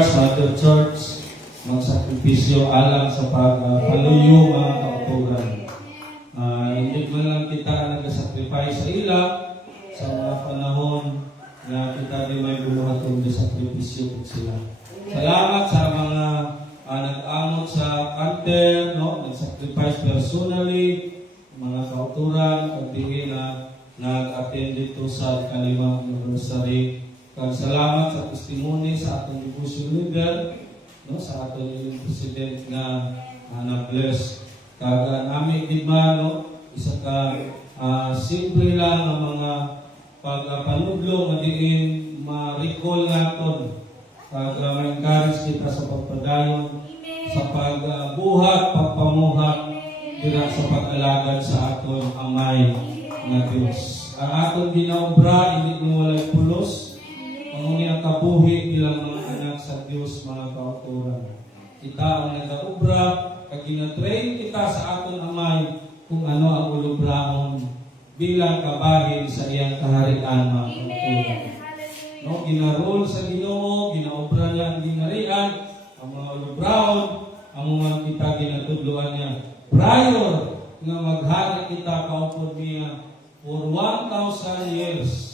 Mother Church, mga sakripisyo alang sa pagpaluyo mga kauturan. Hindi man lang kita nag-sacrifice sa ila sa mga panahon na kita di may buluhatong sa sakripisyo po sila. Salamat sa mga nag-amot sa kanter, no? Nag-sacrifice personally, mga kauturan, at na nag-attend dito sa kalimang anniversary. Salamat sa testimony sa atong devotion leader, no, sa atong president na na-bless. Kaga namin di ba, no, isa ka simple lang ang mga pagpanudlo nga diin ma-recall naton. Kaga ma-encourage kita sa pagpadayon, sa pagbuhat, pagpamuhat, dira sa pag-alagad sa atong amay na Diyos. Ang atong ginaobra, hindi mo walay pulos, ang mga kabuhi bilang mga anak sa Diyos, mga kauturan. Kita ang nag-aubra, kag gina-train kita sa aton amay kung ano ang ulubrahon bilang kabahin sa iyang kaharian, mga kauturan. No, ginarol sa Ginoo, ginaobra niya ang ginarian, ang mga ulubrahon, ang mga kita ginatudloan niya. Prior nga maghari kita kaupod niya for 1,000 years.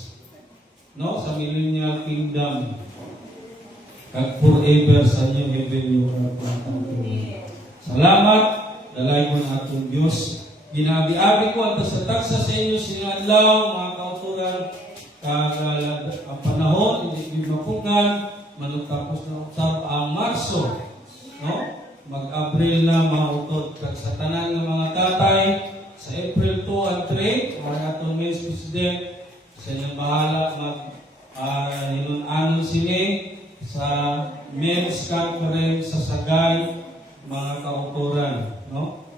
No, sa millennial kingdom, kag forever sa inyo heaven yung salamat, dalay mo na atong Diyos. Ginabi-abi ko at sa taksa sa inyo sinadlaw, mga kauturan, kag ang panahon, hindi mapungan, manutapos na usap ang Marso, no? Mag-Abril na mga utod, kag sa tanan ng mga tatay, sa April 2 and 3, ang atong Men's President, sa inyong bahala ninunanon sini sa men's conference sa Sagay, mga kauturan, no?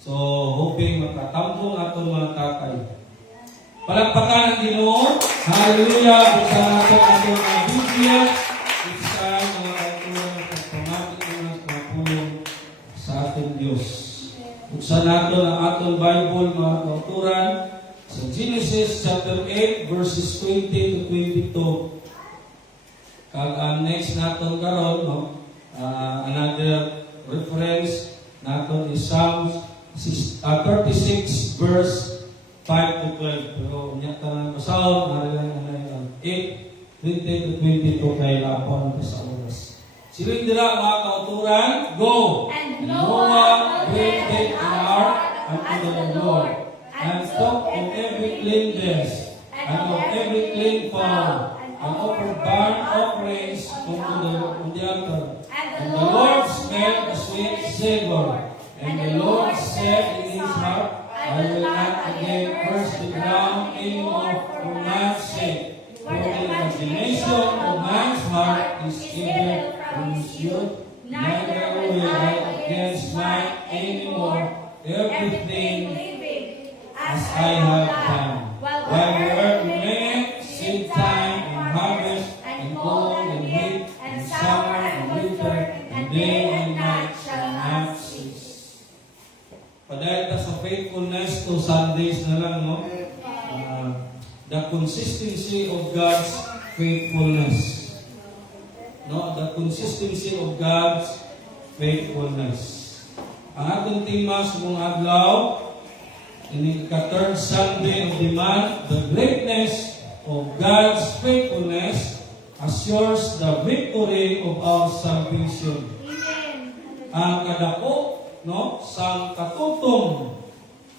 So, hoping makatambong atong mga tatay. Palakpakan ang Ginoo. Hallelujah! Buksan natin atong mga Biblia. Buksan mga kauturan at pamatik na mapulong sa atong Diyos. Buksan natin ang atong Bible, mga kauturan, sa Genesis chapter 8 verses 20 to 22. Kag next naton karon, no, another reference naton is Psalms 36 verse 5 to 12. Pero unya ta masahon ang 8 20 to 22 kay lapon sa oras. Siling dira mga kauturan, go. And Noah will take an ark unto the Lord, and stock of every cleanness, and of every clean fowl, and offer burnt offerings unto the altar. And the Lord smelled a sweet savor. And the Lord said in his heart, I will not again curse the ground anymore for man's sake. For the imagination of man's heart is evil from his youth, neither will I against mine anymore everything as I have done. While the earth remaineth, seed time and harvest, and cold and heat, and summer and winter, and day and night shall not cease. Padahil ta sa faithfulness to Sundays na lang, no? The consistency of God's faithfulness. No? The consistency of God's faithfulness. Ang atong tema sa mga adlaw, in the third Sunday of the month, the greatness of God's faithfulness assures the victory of our salvation. Ang kadako, no, sang katutom,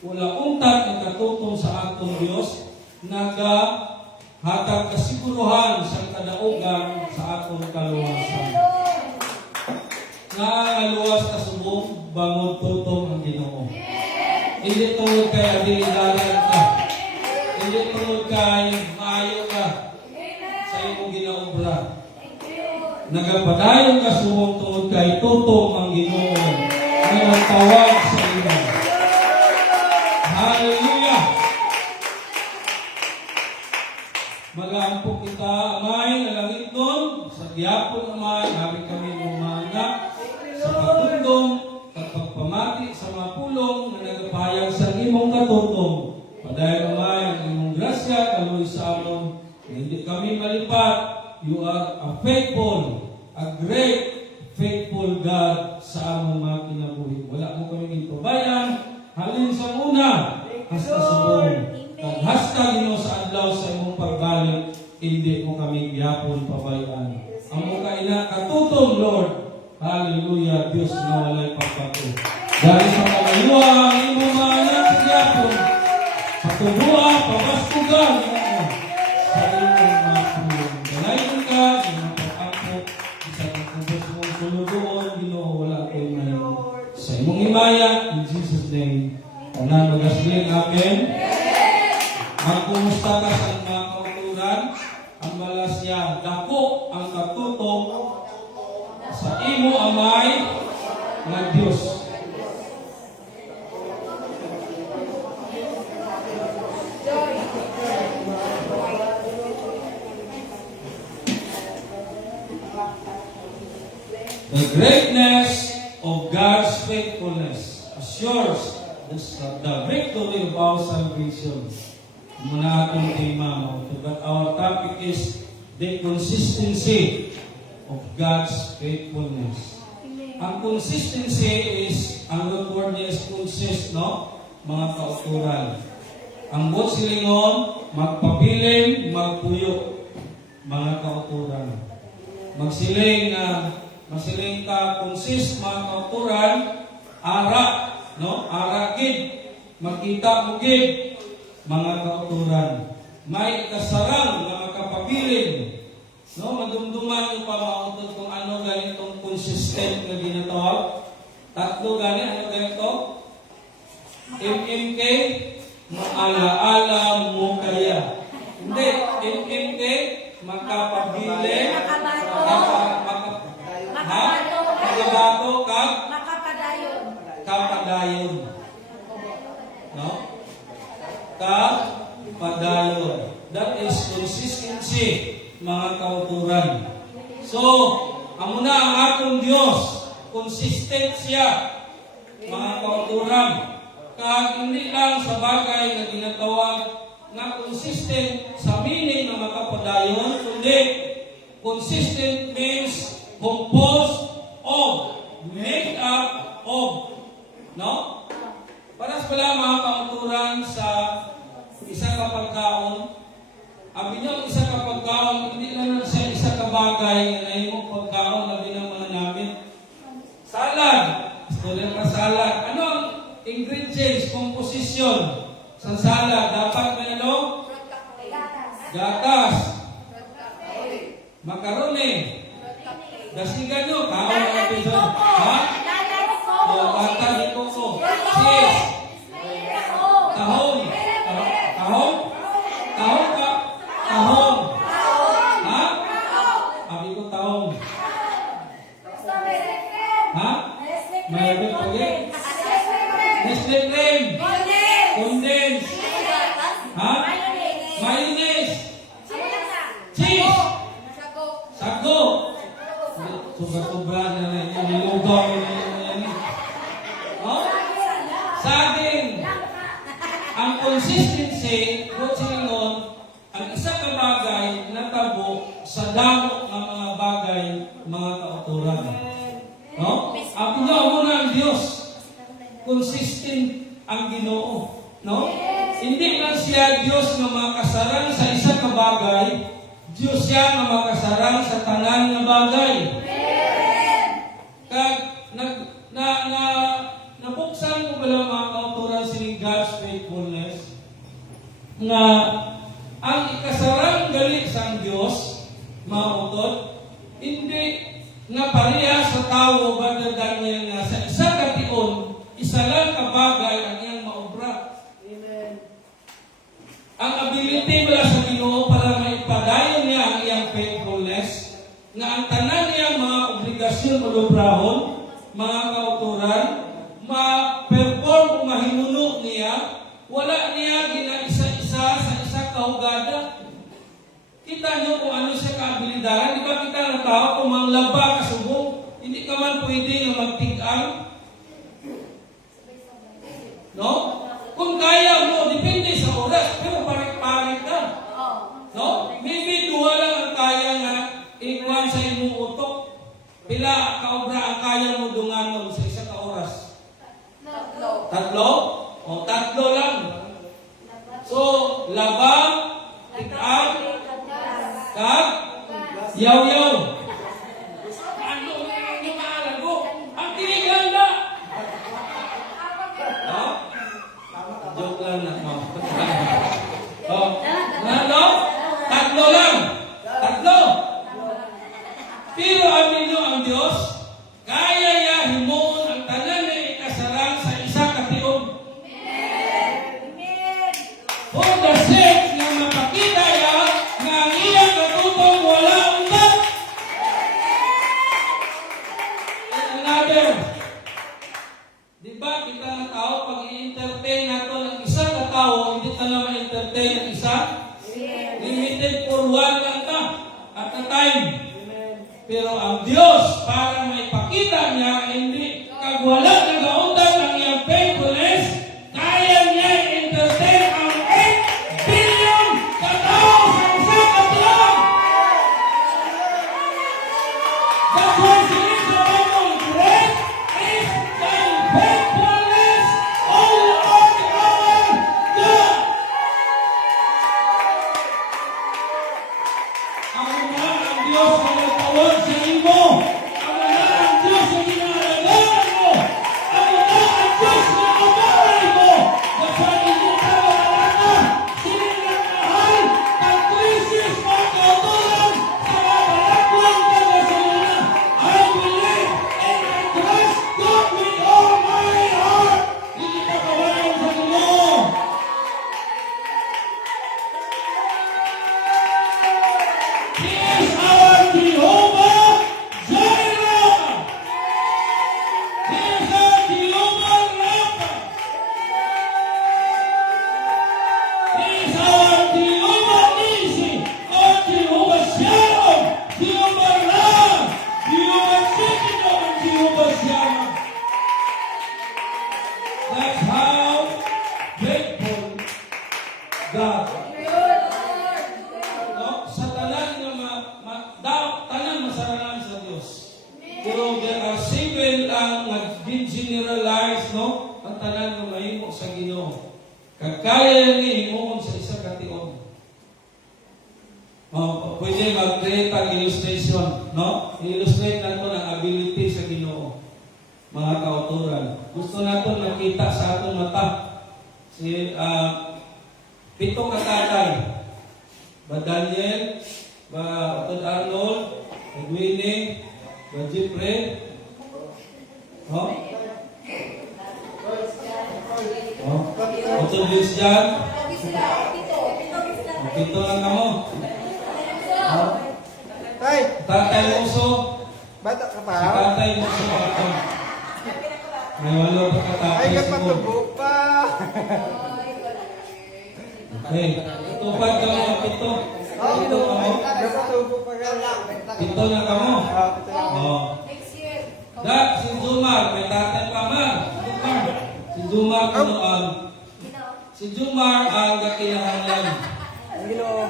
wala untag ang katutom sa atong Dios, nagahatag kasiguruhan sa kadaugan sa atong kaluwasan. Naaluwas ka subong, bangod tutom ang Ginoo. Hindi tungod kay adilidalan ka. Hindi tungod kay maayo ka sa iyong ginaobra. Nagapadayon ka sumong tungod kay tutong ang Ginoo na nagtawag sa iyo. Hallelujah! Mag-aampok kita, amay, nalangit nun. Sa giyapon, amay, namin kami umana sa pagtundong at pagpamati sa mga pulong na nagapayag sa imong katutong. Padayon amay ang imong grasya, kaloy sa amon. Hindi kami malipat. You are a faithful a great faithful God sa among mga kinabuhi. Wala mo kami itubayan, halin sa una, hasta sa buong. Kag hasta Ginoo sa adlaw sa imong pagbalik, hindi mo kami gyapon pabayaan. Amo ka ina katutong Lord. Hallelujah, Dios na walay pagbago. Dahil sa kalayuan ang imong mga anak gyapon, patubuha, pabastugan sa imong mga pulong. Ganayon ka, imong pag-ako, sa pagkubos mong suludoon, Ginoo, wala ko ngayon. Sa imong himaya, in Jesus' name, tanan magasling amen. Magkumusta ka sa mga kauturan, ang balas niya, dako ang katutok sa imo amay ng Diyos. The greatness of God's faithfulness assures the victory of our salvation. Muna atong tema, but our topic is the consistency of God's faithfulness. Ang consistency is, ang root word niya is consist, no? Mga kauturan. Ang bot silingon, magpabiling, magpuyo. Mga kauturan. Magsiling ka consist, mga kauturan, ara, no? Ara gid. Makita mo gid. Mga kauturan. May kasarang mga kapabilin. No, madumduman yung pamautod kung ano ganitong consistent na ginatawag. Tatlo gani, ano ganito? MMK, maalaala mo kaya. Hindi, MMK, makapabilin, magabato, kapadayon. No? Kapadayon. That is consistency, mga kauturan. So, amo na ang atong Dios, consistent siya, mga kauturan. Kag hindi lang sa bagay na ginatawag na consistent sa meaning ng makapadayon, kundi consistent means composed of, made up of. No? Paras pala mga kauturan sa isa ka pagkaon. Abi niyo isa ka pagkaon, hindi lang siya isa ka bagay na imong pagkaon na binamana namin. Salad. Student ka salad. Ano ang ingredients, composition sa salad? Dapat may ano? Gatas. Macaroni. Dasigan nyo. Kaon ang episode. Ha? Bata ni Coco. Cheese. Tahong. Tahong? Tahong ka? Tahong. Ha? Abi ko tahong. Ha? Mayroon po yan. Nestle cream. Condense. Ha? Mayonnaise. Cheese. Sago. Sobra-sobra na na yan. Nilugaw na yan. Oh? Saging. Ang consistency, kung silingon, ang isa ka bagay na tabo sa damo ng mga bagay, mga kauturan. No? Ang Ginoo mo na ang Diyos. Consistent ang Ginoo. No? Hindi lang siya Diyos na makasarang sa isa ka bagay, Diyos siya na makasarang sa tanan na bagay. Kag nabuksan ko pala mga kauturan sining God's faithfulness nga ang ikasarang gali sa Diyos, mga utod, hindi nga pareha sa tao badadan niya nga sa isa ka tion, isa lang ka bagay ang iyang maobra. Amen. Ang ability mula sa Ginoo para maipadayon niya ang iyang faithfulness, nga ang tanan niyang mga obligasyon malubrahon, mga kauturan, ma-perform o mahimuno niya, wala niya gina-isa-isa sa isa kahugada. Kita niyo kung ano siya kaabilidahan. Di ba kita ng tao kung manglaba ka subong, hindi ka man pwede na magtigang? No? Kung kaya mo, depende sa oras, pero parik-parik ka. No? Maybe duha lang ang kaya nga ikuan sa imong utok. Pila ka obra ang kaya mo dunganon sa isa ka oras? Tatlo? O, tatlo lang. So, labang, tikang, kag, yaw-yaw. Ano yung maalam ko? Ang tinig lang na! Oh? Joke lang na. Oh. Ano? Tatlo lang. Tatlo. Pero amin nyo ang Diyos, kaya ya himuon ang tanan na ikasarang sa isa ka tiyon. For the sake na mapakita ya na ang iyang katutong wala untat. And another, di ba kita ng tao, pag i-entertain nato ng isa ka tao, hindi ka na ma-entertain ng isa? Limited for one lang ka at a time. Pero ang Diyos, para maipakita niya, hindi kagwala na gauntan ng iyang faithfulness, kaya niya entertain ang 8 billion katao sa isa katulong. That's why sinisyo ang great is thy faithfulness, O Lord our God. Ako na ang Diyos na nagtawag sa imo. Ako na ang Diyos na ginalagaan mo. Ako na ang Diyos na kamalay mo. Basta hindi ka makalata. Sinilang mahal ng krisis mga kautulan sa mga balakwan ka na saluna. I believe and I trust God with all my heart. Hindi ka kawalan sa Ginoo. He is our Jehovah Jireh. He is our Jehovah Rapha. He is our Jehovah Nissi, our Jehovah Shalom, Jehovah Ra, Jehovah Tsidkenu, and Jehovah Shammah. That's how faithful God. No? Sa tanan nga tanan masaranan sa Dios. Pero there are seven lang nag-generalize, no? Ang tanan nga mahimo sa Ginoo. Kagkaya ni himuon sa isa ka tion. Pwede mag-create ang illustration, no? I-illustrate nato ang ability sa Ginoo. Mga kauturan. Gusto nato makita sa atong mata si pito ka tatay. Ba Daniel, ba Otod Arnold, ba Gwyneth, ba Jeffrey, Otod Christian, pito lang kamo. Tay, Tatay Muso, bata ka si pa? tatay Muso ako. May walo pa katapos Ay, siguro. kapatubo pa. Okay, tupad ka mo, pito. Pito ka mo. Kapatubo pa ka. Pito na ka mo. Ito lang. Oh. Dad, si Jumar, may tatay pa man. Jumar. Si Jumar kunoan. Si Jumar ang kakinahanglan. Ang Ginoo.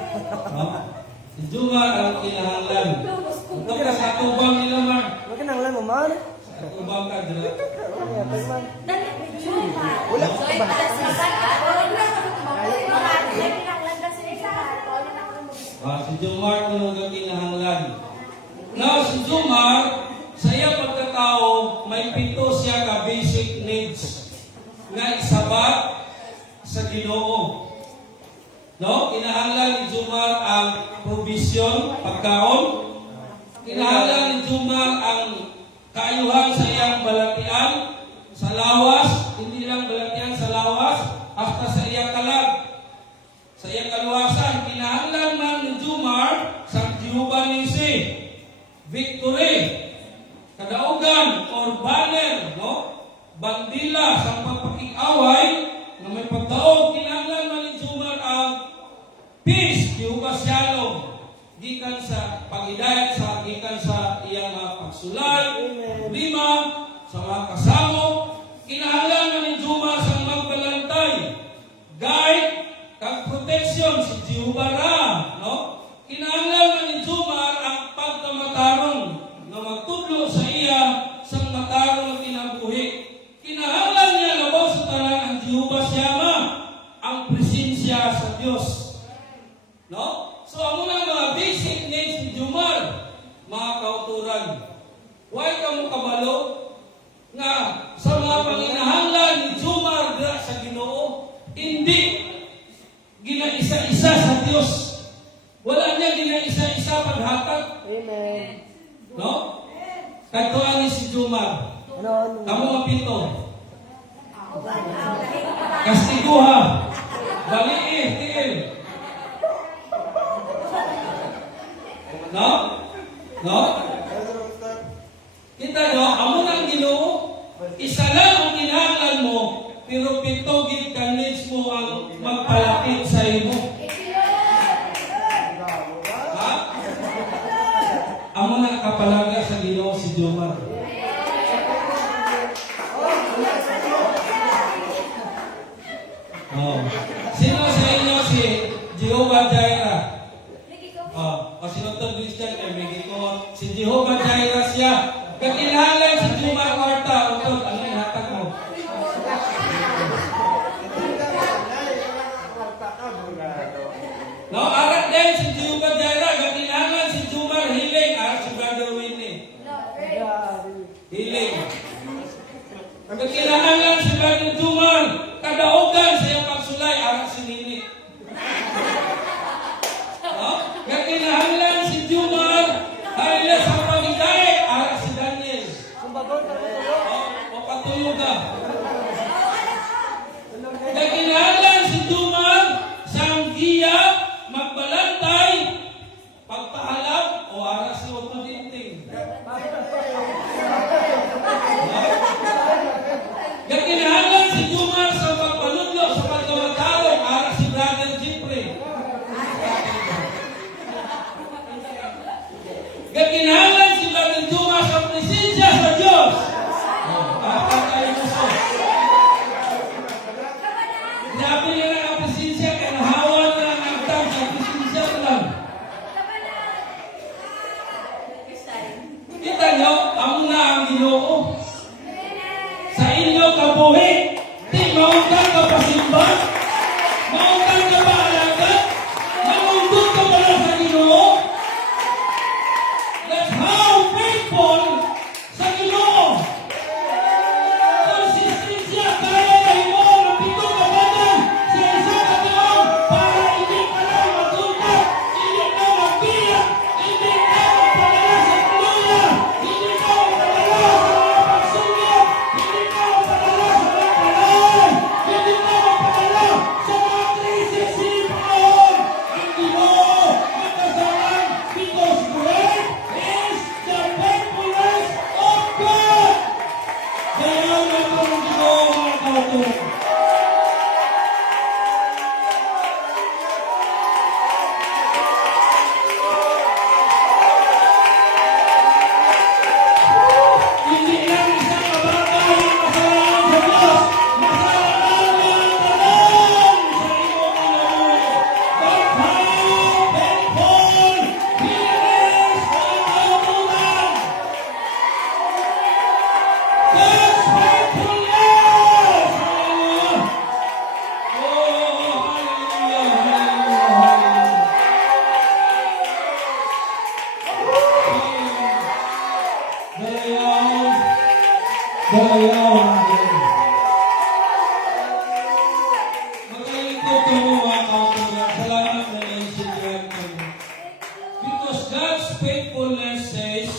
Si Jumar ang kinahanglan. Ito ka sa tubang nila, Mar. Makinanglan mo man. Sa tubang ka, dira. Wala ka ba? Si Jumar kuno ang kinahanglan. Now, si Jumar, sa iya pagkatao, may pito siya ka basic needs na isabat sa Ginoo. No? Kinahanglan ni Jumar ang provision, pagkaon. Kinahanglan ni Jumar ang kaayuhan sa iyang balatian, sa lawas, hindi lang balatian sa lawas, hasta sa iyang kalag. Sa iyang kaluwasan, kinahanglan man ni Jumar sa Jehovah Nissi, victory, kadaugan, or banner, no? Bandila sa pagpakikaway, na may pagdaog, kinahanglan man ni Jumar ang peace, Jehovah Shalom, gikan sa paghidayat gikan sa iyang mga pagsulay, problema, sa mga kasamo, kinahanglan man ni Jumar sa magbalantay, guide, kag protection si Jehovah Ra, no? Kinahanglan man ni Jumar ang pagkamatarong na magtudlo sa iya sa matarong kinabuhi. Kinahanglan niya labaw sa tanan ang Jehova Shama, ang presensya sa Dios. No? So amo na mga basic needs ni Jumar, mga kauturan. Why ka mo kabalo nga sa mga panginahanglan ni Jumar dira sa Ginoo, hindi ginaisa-isa sa Dios. Wala niya ginaisa-isa paghatag. Amen. No? Katuan ni si Jumar. Ano? Kamu mapito. Kastiguha. Baliih, tiil. No? No? Kita no, amo nang Ginoo, isa lang ang kinahanglan mo, pero pito gid ka needs mo ang magpalapit sa imo. Ha? Amo na kapalaga sa Ginoo si Jomar. Oh. Sino sa inyo si Jehovah Jireh? O sino to Christian kay Mexico? Si Jehovah Jireh siya. Kakinahanglan si Jomar kwarta. Utod, ano ihatag mo? No, arat din si Jehovah Jireh. Kakinahanglan si Jomar hiling. Arat si Brother Winnie. Hiling. Kakinahanglan si Brother Jomar. Kadaugan sa iyong pagsulay. Arat si Nini. No? Kakinahanglan si Jomar. Haila sa pagigay. Arat si Daniel. O patulog ka. Kakinahanglan si Jomar. Sanggiya. Magbalantay. Pagpahalap. O arat si Otto Dinting. Kakinahanglan si Jomar sa pagpanudlo sa pagkamatawag. Arat si Brother Jeffrey. Kakinahanglan si Brother Jomar sa presensya sa Diyos. Tayo mo so. Sinabi niya na ang presensya, kaya nahawan na lang ang tawag sa presensya ko lang. Kita niyo, amo na ang Ginoo. Sa inyo kabuhi, di maungkang ka pasimba, maungkang ka pa alaga, maungkang ka pala sa Ginoo. That's how faithful sa Ginoo. Konsistensya kaya na mo ng pito ka banan sa isang kataon para hindi ka lang matunta, hindi ka magbiyak, hindi ka magpadala sa tuluya, hindi ka magpadala sa mga pagsugod, hindi ka magpadala sa mga palay, hindi ka magpadala sa mga krisis sipon. Ang Ginoo makasalan because great is the faithfulness of God. Kaya na po ang Ginoo mga kauturan. Hindi lang isang kabagay ang kasalanan sa Diyos. Masalanan ang tanan sa iyong Ginoo. But how faithful He is mga kauturan. God's faithfulness! Hallelujah! Oh, hallelujah, hallelujah, hallelujah. Galayaw ang Diyos. Magaling po ito mga kautugan. Salamat na naisindihan kami. Because God's faithfulness says,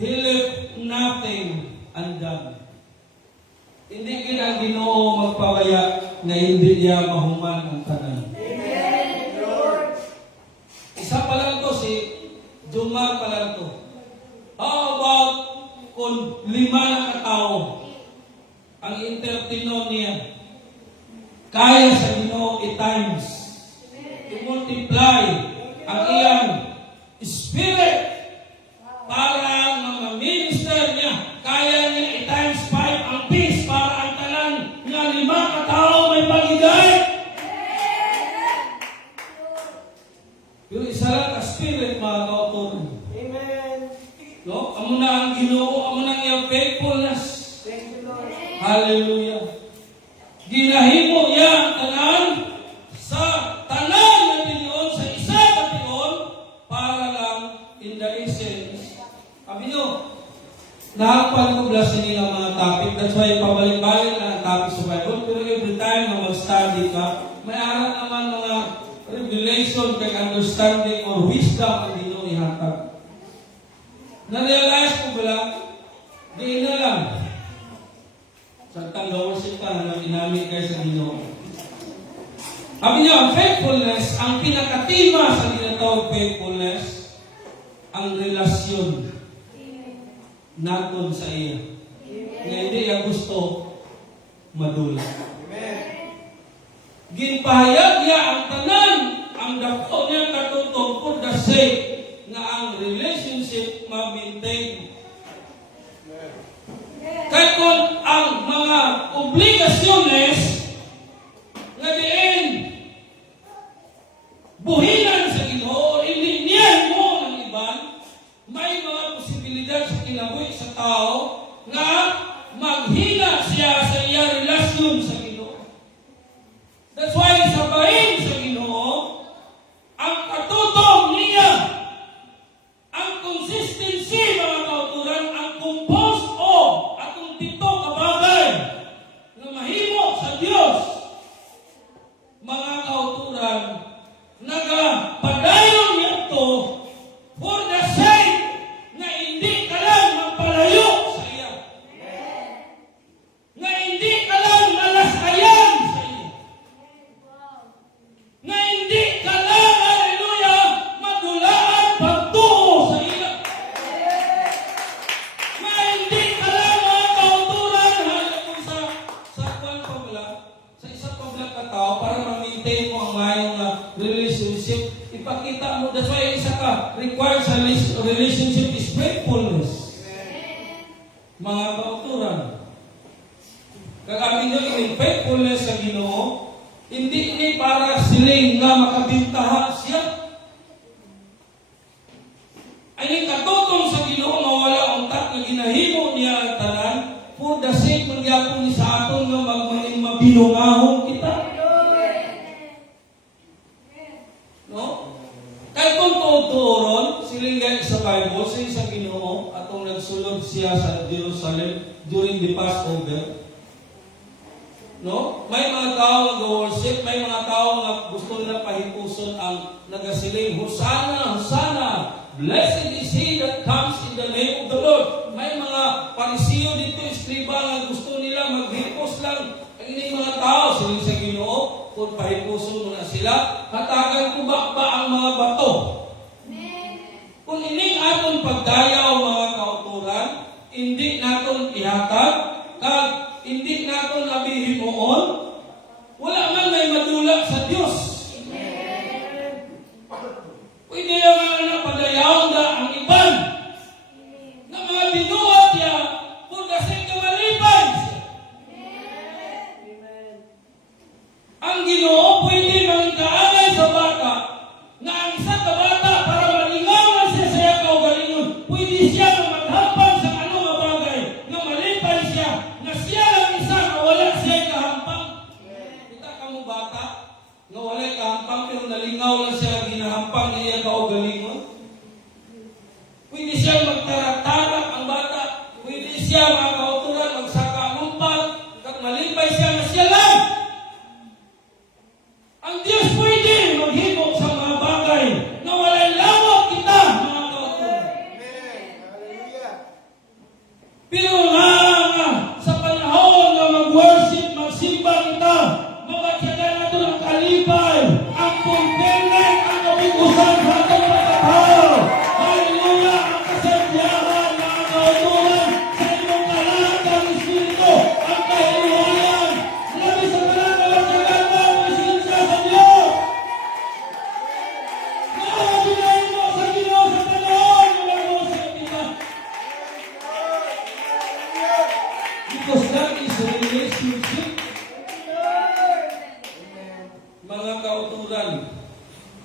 He left nothing undone. Hindi ang Ginoo magpabaya na hindi niya mahuman ang tanan. Isa pa lang to, si Jomar pa lang to. How about kung 5 na katao ang entertaino niya? Kaya sa Ginoo i-times, i-multiply ang iyang spirit para mga minister niya. Kaya niya i-times 5 ang peace para ang tanan nga 5 katao may pagigay. Pero isa lang ka spirit mga kauturan. Amen. No? Amo na ang Ginoo Ginoo amo nang iyang faithfulness. Thank you, Lord. Hallelujah. Ginahimo niya ang tanan sa tanan nga Ginoo sa isa ka tion para lang in the essence. Sabi nyo, nakakpan ko bless nila mga topic. That's why pabalik-balik na ang topic sa Bible. Pero every time na mag-study ka, may aral naman mga revelation kay understanding or wisdom ang Ginoo ihatag. Na-realize ko ba lang, di na lang. Sa worship ka, na ginamit kayo sa Ginoo. Sabi niyo, ang faithfulness, ang pinakatima sa tinatawag faithfulness, ang relasyon naton sa iya. Nga hindi niya gusto madula. Ginpahayag niya ang tanan, ang dako niya katutong for the sake na ang relationship ma-maintain. Kahit kung ang mga obligasyones nga diin buhinan sa Ginoo, ilinian mo ng iban, may mga posibilidad sa kinabuhi sa tao nga maghina siya sa iya relasyon sa Ginoo. That's why sa bahin sa Ginoo, ang katutong niya, ang consistency mga kauturan, ang composed o atong pito kabagay na mahimo sa Dios, mga kauturan, nagapadayon niya to for the sake na hindi ka lang magpalayo sa iya. Na hindi ka lang malasayan sa iya. Na hindi ka lang, hallelujah, madulaan pagtuo sa iya. Na hindi ka lang mga kauturan, kung sa kwan pa wala, sa isa pa wala ka tao, para ma-maintain mo ang mayong relationship, ipakita mo, that's why isa ka required sa relationship is faithfulness. Mga kauturan. Kagamin nyo yung faithfulness sa Ginoo, hindi ni para siling nga makabintahan siya. Ay ni katutong sa Ginoo mawala untak na ginahimo niya ang tanan for the sake ng yapon ni sa aton nga magmaning mabinungahon kita. No? Kaya kung tuturon, siling nga sa Bible, sa Ginoo, atong nagsulod siya sa Jerusalem during the Passover. No? May mga tao nag-worship, may mga tao na gusto nila pahipuson ang nagasiling, Hosanna, Hosanna, blessed is he that comes in the name of the Lord. May mga Parisiyo dito, iskriba na gusto nila maghipos lang. Ang ining mga tao, siling sa Ginoo, kung pahipuson muna sila, hatagan ko ba ang mga bato? Kung ining aton pagdayaw mga kauturan, hindi naton ihatag, kag hindi naton abihimuon, wala man may madula sa Dios. Pwede yung mga padayaw na ang iban na mga binuhat niya kung kasi kamalipan. Ang Ginoo pwede mangkaangay sa bata na ang isa ka bata para malingawan siya sa iya kaugalingon. Pwede siya na maghampang sa ano nga bagay na malipay siya na siya lang isa na wala siya kahampang. Kita ka mo bata na wala kahampang pero nalingaw lang siya ginahampang niya kaugalingon. Pwede siya magtarak-tarak ang bata. Pwede siya mga kauturan magsaka-umpat at malipay siya na siya lang. Ang Diyos pwede maghimok sa mga bagay na walay lawak kita, mga kauturan. Pero nga, sa panahon na mag-worship, magsimba kita, mabatyagan natin ang kalipay, ang fulfillment, ang kabigusan sa atong pagkatao. Hallelujah! Ang kasadyahan, mga kauturan, sa inyong kalahatan ng Espiritu, ang kahiluhayan, labi sa kalahatan ng pagkatao, ang sinsya sa Diyos. Nakakabinayin mo sa Ginoo sa panahon na mag-worship kita. Because that is a relationship. Mga kauturan.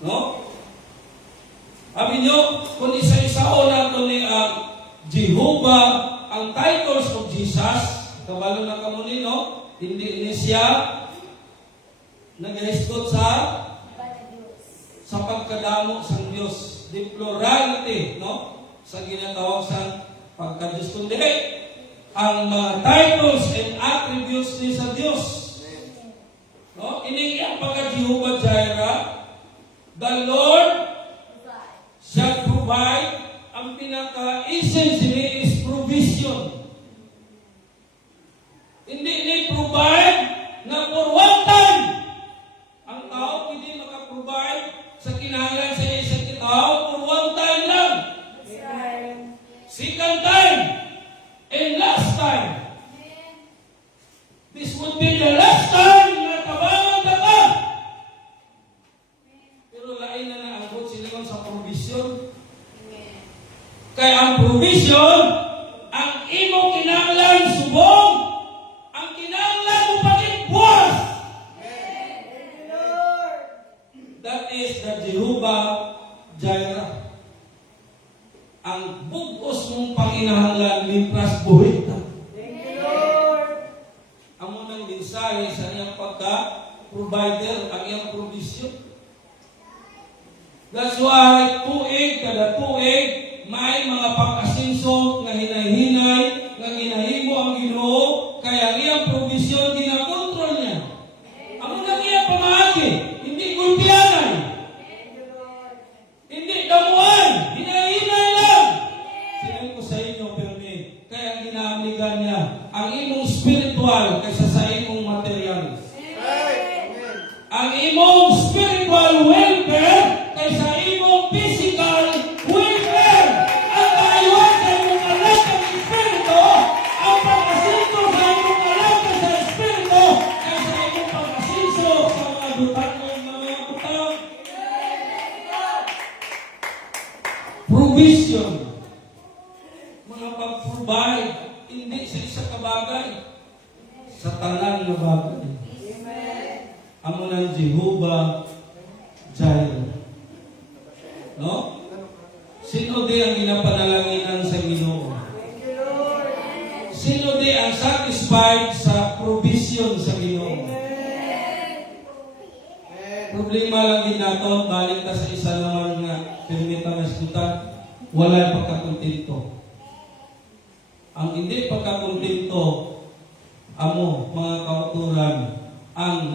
No? Sabi nyo, kung isa-isaon nato ni ang Jehovah ang titles of Jesus, kabalo na kamo no? Hindi ni siya nagahisgot sa pagkadamo sa Diyos. The plurality, no? Sa ginatawag sa pagka-Diyos. Kundi, ang mga titles and attributes ni sa Diyos. No? Ini ang pagka-Jehovah Jireh, the Lord shall provide. Ang pinaka-essence niya is provision. Hindi ni-provide na for one time. Ang tao hindi makaprovide sa kinahanglan sa isang tao for one time lang. Second time. And last time. This would be the last time na tabangan na ka. Pero lain na naangkot sila sa provision. Kaya ang provision, ang imo kinahanglan subong, ang kinahanglan mo pagigbuwas. That is the Jehovah Jireh. Ang bugos mong panginahanglan lintras buhita. Ang munang mensahe sa iyang pagka-provider, ang iyang provision. That's why kada tuig, may mga pag-asinso nga hinay-hinay, nga ginahimo ang Ginoo, kaya iyang provision ginakontrol niya. Ang nang iyang pamaagi, hindi gulpianan, hindi damuan, hinay-hinay lang. Sinabi ko sa inyo, Permi, kaya ginamligan niya ang imong spiritual kaysa sa imong material. Ang imong spiritual welfare kaysa imong physical welfare. Ang kaayuan sa imong alam sa Espiritu, ang pag-asinso sa imong alam sa Espiritu, kaysa imong pag-asinso sa mga dutakong mga butang. Provision. Mga pag-provide, hindi sa isa kabagay, sa tanan na bagay. Amo ng Jehovah Jireh. No? Sino di ang ginapanalanginan sa Ginoo? Sino di ang satisfied sa provision sa Ginoo? Problema lang din nato, balik ta sa isa naman nga permita na iskutan, wala pagkakontento. Ang hindi pagkakontento, amo, mga kauturan, ang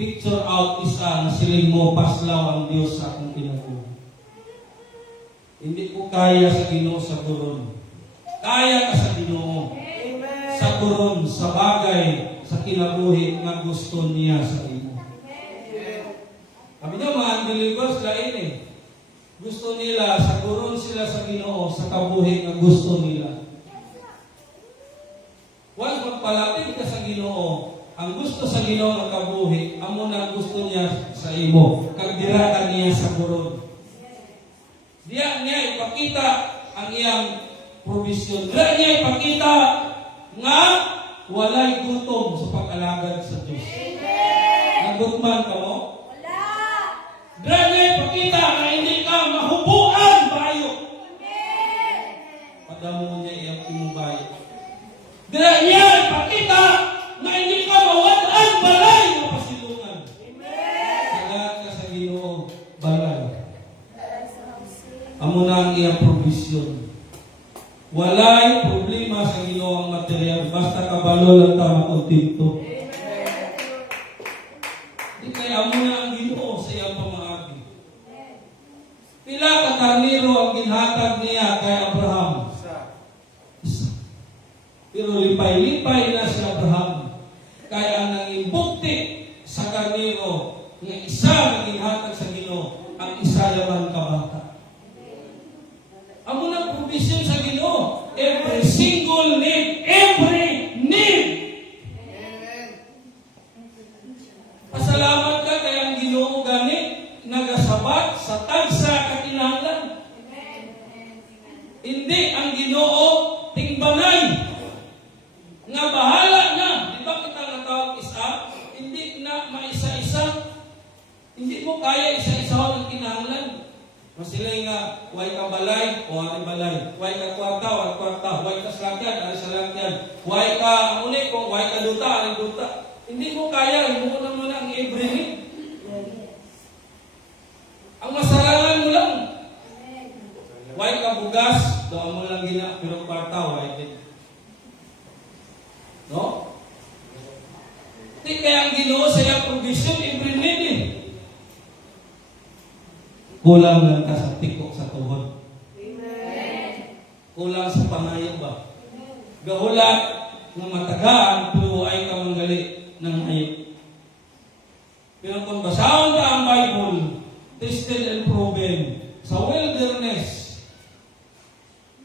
picture out isa na siling mo paslaw ang Diyos sa akong ginagawa. Hindi ko kaya sa Ginoo sa turon. Kaya ka sa Ginoo. Sa turon, sa bagay, sa kinabuhi nga gusto niya sa imo. Sabi niyo, mga unbelievers, lain eh. Gusto nila, sa turon sila sa Ginoo, sa kabuhi nga gusto nila. Once magpalapit ka sa Ginoo, ang gusto sa Ginoo ng kabuhi, amo na gusto niya sa imo. Kagdiratan niya sa buron. Diya niya ipakita ang iyang provision. Diya niya ipakita nga walay gutom sa pag-alagad sa Diyos. Nagutman ka mo? Wala! Diya niya ipakita na hindi ka mahubuan bayo. Padamo niya iyang imubayo. Diya niya ipakita na hindi ka mawalaan balay na pasilungan. Sagat ka sa Ginoo balay. Amo na ang iyang provision. Walay problema sa Ginoo ang material, basta kabalo lang ta makontento. Di kaya amo na ang Ginoo sa iyang pamaagi. Pila ka karnero ang ginhatag niya kay Abraham? Isa. Pero lipay-lipay na si Abraham. Kaya ang nangimbukti sa karnero nga isa na ginhatag sa Ginoo, ang isa yaman kabata. Amo na provision sa Ginoo. Every single need, every need. Pasalamat ka kay ang Ginoo gani nagasabat sa tagsa ka kinahanglan. Hindi ang Ginoo tingbanay nga bahala na. Di ba kita natawag isa? Hindi na maisa-isa. Hindi mo kaya isa-isa ang kinahanglan. Masilay nga, way ka balay, o ari balay. Way ka kwarta, salakyan, ari salakyan. Why ka ulit kung why ka duta, ari duta. Hindi mo kaya, mo naman ang every need. Ang masarangan mo lang. Why ka bugas, doon mo lang gina, pero kwarta, why din. No? Hindi kaya ang Ginoo sa iyang provision, every need eh. Kulang lang ka sa tiko sa tuhod. Kulang sa pangayo ba? Gahulat ng matagaan, pero ay ka manggali ng ayo. Pero kung basahon ka ang Bible, tested and proven, sa wilderness,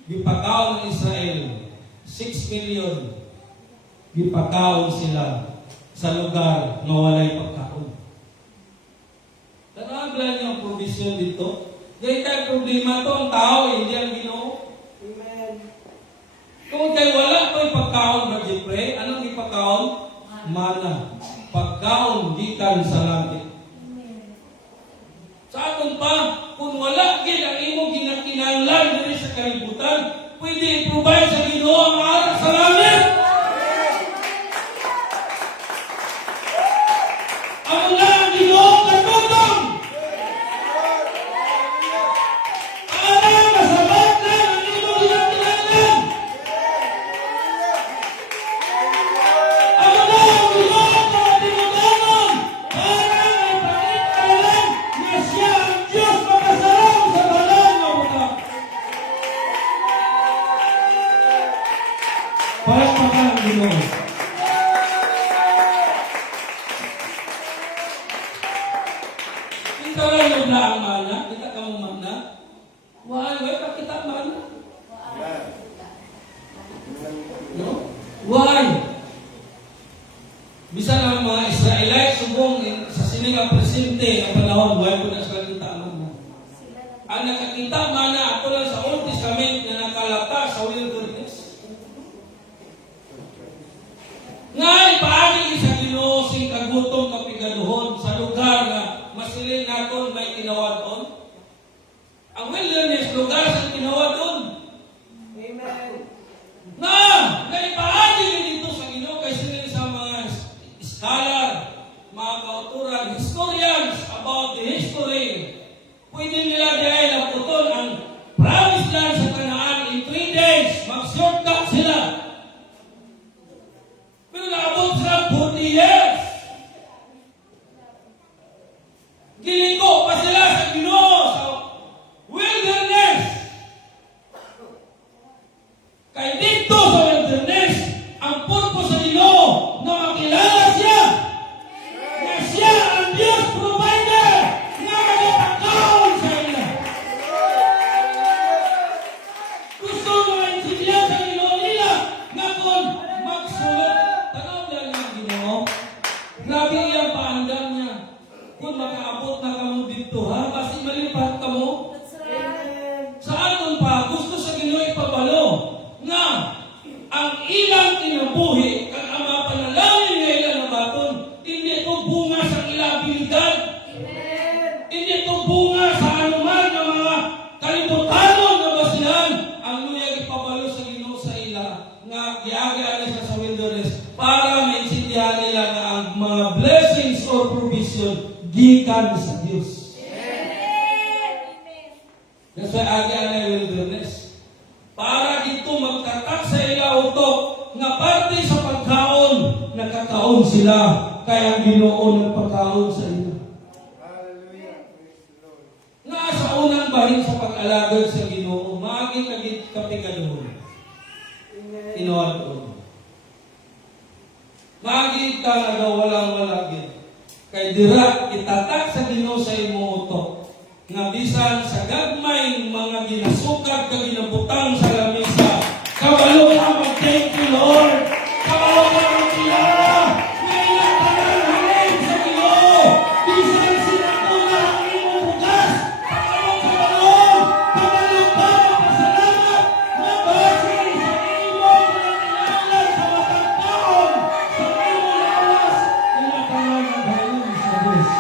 gipakaon ng Israel, 6 million, gipakaon sila sa lugar na walay pagkaon. Tanahan ba niyo ang provision dito? Dahil tayo problema to, ang tao, hindi ang Ginoo. Kung kayo wala to'y pagkaon ba, Jeffrey? Anong ipagkaon? Mana. Pagkaon gikan sa langit. Sa aton pa, kung wala gid ang imong ginakinahanglan diri sa kalibutan, pwede i-provide sa Ginoo ang aral sa langit. Ang lang Ginoo katutong. Para masabat na ang imong ginakinahanglan. Ang lang Ginoo katutong. Para ipalit ka lang na siya ang Diyos makasarang sa balang na utak. Palakpakan ang Ginoo. Kita lang yung ang mana, kita ka mo mana. Why pakita mana? No? Why? Bisa na mga Israelite subong sa sinigang presente ang panahon, why po na sa kita mana? Ang nakakita mana, ako lang sa Old Testament na nakalata sa wilderness. Ngay, paagi sa Ginoo sing kagutom kapigaduhon sa lugar na masilin naton may tinawadon. Ang wilderness, lugar sa tinawadon. Amen. Na, naipaagi dito sa Ginoo kay sila sa mga scholar, mga kauturan, historians about the history. Pwede nila dahil naputon ang promised land sa Kanaan in 3 days. Mag-shortcut sila. Pero naabot sila 40 years. Giliko pa sila sa Ginoo sa wilderness. Kaya dito sa wilderness, ang purpose sa Ginoo na makilala siya. Na siya ang Diyos provider na magpapakaon sa ila. Gusto mo maintindihan sa Ginoo nila na kung magsulot, tanaw lang yung Ginoo. Grabe iyang paandam niya. Kung makaabot na kamo dito, ha? Kasi malipat kamo. Sa aton pa, gusto sa Ginoo ipabalo nga ang ilang kinabuhi kang ama panalangin nga ilang nabaton, hindi ito bunga sa ilang abilidad. Hindi ito bunga sa anuman ng mga kalibutanon na basihan. Ang luyag ipabalo sa Ginoo sa ila nga giaga na siya sa wilderness para maintindihan nila na ang mga blessings or provision gikan sa Dios. That's why agi ang wilderness. Para dito magtatak sa ila utok nga parte sa pagkaon, nakakaon sila kaya ang Ginoo nagpakaon sa ila. Nga sa unang bahin sa pag-alagad sa Ginoo, maagi kagit kapigaduhon. Tinuwadon. Maagi ka nga daw walang gid. Kay dira itatak sa Ginoo sa imong utok nga bisan sa gagmay mga ginasukad ka ginabutang sa lamesa, kabalo ka mag-thank you Lord, kabalo ka mag-tiyara, ngayon ka ng halin sa Ginoo, bisan sinatula ang imong bukas, kabalo ka magpasalamat, mabasi sa imong nanginahanglan sa matang taon, sa imong lawas, inatangan ang halin sa Diyos.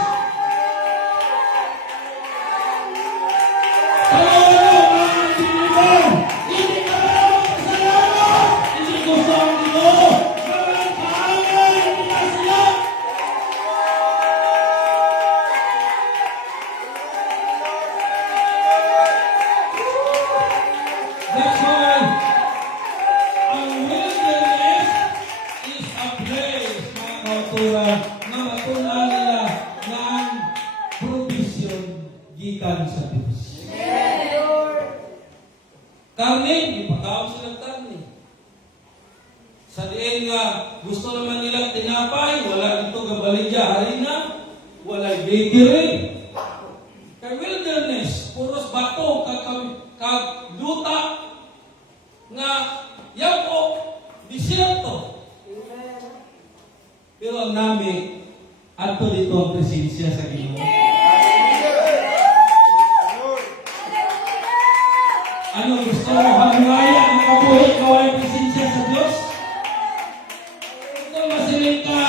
Kalau orang yang Sa diin nga, gusto naman nilang tinapay, wala dito gabaligya, harina, wala bakery. Kay wilderness, puros bato, kagduta, nga yapo, disyerto. Pero ang nami, ato dito ang presensya sa Ginoo. Ano gusto mo hamaya ang kabuhi ko ay presensya sa Diyos? Ito masiling ka,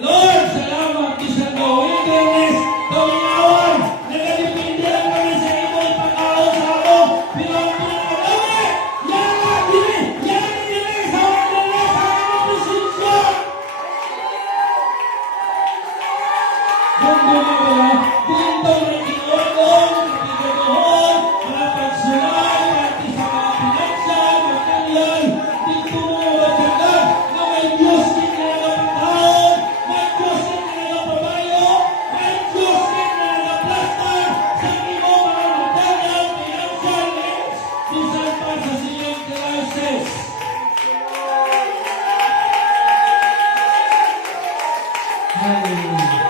Lord, salamat ko sa wilderness, tumingawan, nagadipindi lang kami sa imo ipakaon sa ako, pero ang pinakagawa, yara dili, sa wilderness, sa aming presensya. Kung gumagawa, dito na kinuwagong, kapigadohon, mga pagsulay, pati sa mga pinagsan, makalyan, dito mo matyagan, na may Diyos din na nagapagkaon, may Diyos din na nagapabayo, may Diyos din na nagaplastar, sa imo mga magdagang, pinagsan, needs, bisan pa sa silang crisis. Hallelujah.